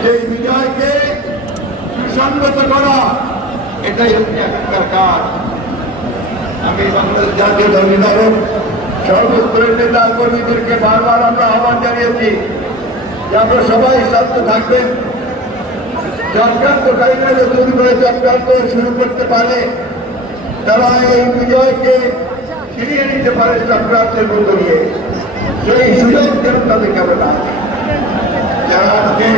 সেই বিজয়কে সুসংগত করা, এটাই হচ্ছে এখনকার কাজ। আমি বাংলাদেশ জাতীয় দলের সর্বস্তরের নেতা কর্মীদেরকে বারবার আমরা আহ্বান জানিয়েছি যে আপনারা সবাই শান্ত থাকবেন। চক্রান্তকারীরা নতুন করে চক্রান্ত শুরু করতে পারে, তারা এই বিজয়কে ছিনিয়ে নিতে পারে চক্রান্তের মতো নিয়ে, সেই সুযোগ যেন তাদের কেমন না। যারা আজকে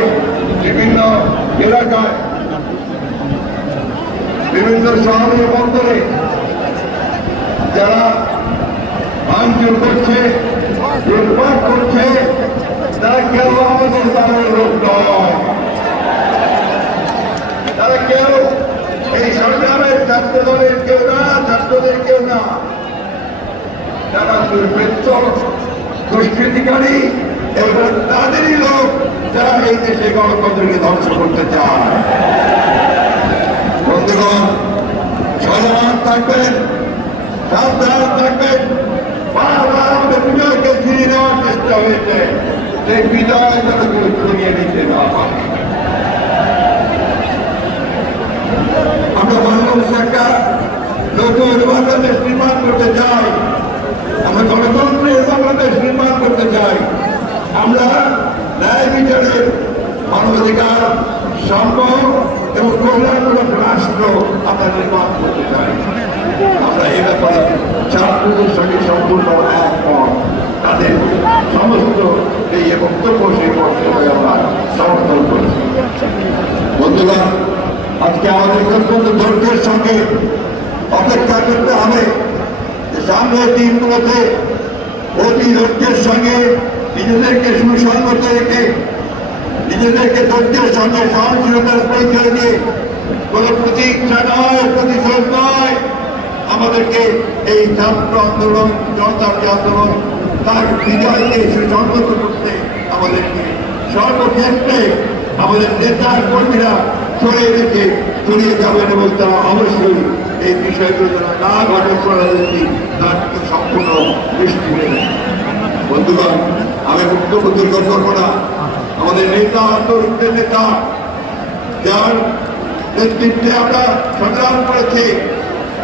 বিভিন্ন এলাকায় বিভিন্ন শহরের বন্দরে যারা ভাঙচুর করছে, লুটপাট করছে, তারা কেউ আমাদের দলের লোক নয়। তারা কেউ এই সংগ্রামের ছাত্র দলের কেউ না, ছাত্রদের কেউ না। তারা দুর্বৃত্ত, দুষ্কৃতিকারী এবং তাদেরই লোক যারা এই দেশে গণতন্ত্রকে ধ্বংস করতে চায়। বন্ধুগণ, সজাগ থাকবেন, সাবধান থাকবেন। বারবার আমাদের বিজয়কে ফিরিয়ে নেওয়ার চেষ্টা হয়েছে, সেই বিজয় তাদেরকে ফিরিয়ে নিতে না পারে। আমরা বাংলাদেশ একটা নতুন বাংলাদেশ নির্মাণ করতে চাই, আমরা গণতন্ত্রের বাংলাদেশ নির্মাণ করতে চাই, আমরা ন্যায় বিচারের, মানবাধিকার, সম্পদ এবং কল্যাণমূলক রাষ্ট্র আমরা নির্মাণ করতে চাই। আমরা এ ব্যাপারে ছাত্রদের সঙ্গে সম্পূর্ণ একমত। তাদের সমস্ত এই বক্তব্য সেই বক্তব্যে আমরা সমর্থন করছি। বন্ধুগণ, আজকে আমাদের অত্যন্ত ধৈর্যের সঙ্গে অপেক্ষা করতে হবে যে সামনের দিনগুলোতে অতি ধৈর্যের সঙ্গে নিজেদেরকে সুসংগত রেখে, নিজেদেরকে ধৈর্যের সঙ্গে সহনশীলতার পরিচয় দিয়ে কোন প্রতীক্ষা নয়, প্রতিশোধ নয়, আমাদেরকে এই ছাত্র আন্দোলন, জনতার আন্দোলন তার বিজয়কে সুসংগত করতে আমাদেরকে সর্বক্ষেত্রে আমাদের নেতা কর্মীরা ছড়িয়ে রেখে ছড়িয়ে যাবেন এবং তারা অবশ্যই এই বিষয়গুলো যারা না ঘটে পড়াচ্ছি তার কিন্তু সম্পূর্ণ দৃষ্টি নেই। বন্ধুগণ, আমি বক্তব্য দীর্ঘ করবো না। আমাদের নেতা, আন্দোলনের নেতা, যার নেতৃত্বে আমরা সংগ্রাম করেছি,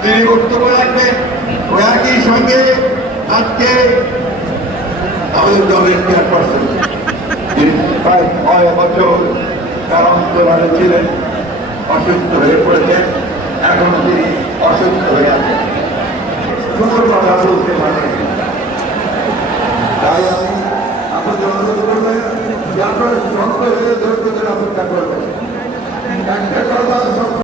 তিনি বক্তব্য রাখবেন। ও একই সঙ্গে আজকে আমাদের দলের চেয়ারপারসন প্রায় 6 বছর কারান্তরে ছিলেন, অসুস্থ হয়ে পড়েছেন, এখনো তিনি অসুস্থ হয়ে আছেন, সুন্দর কথা বলতে পারেন। তাই আমি আপনাদের অনুরোধ করবেন যে আপনারা সঙ্গে ধৈর্য ধরে অপেক্ষা করবেন। একটা কথা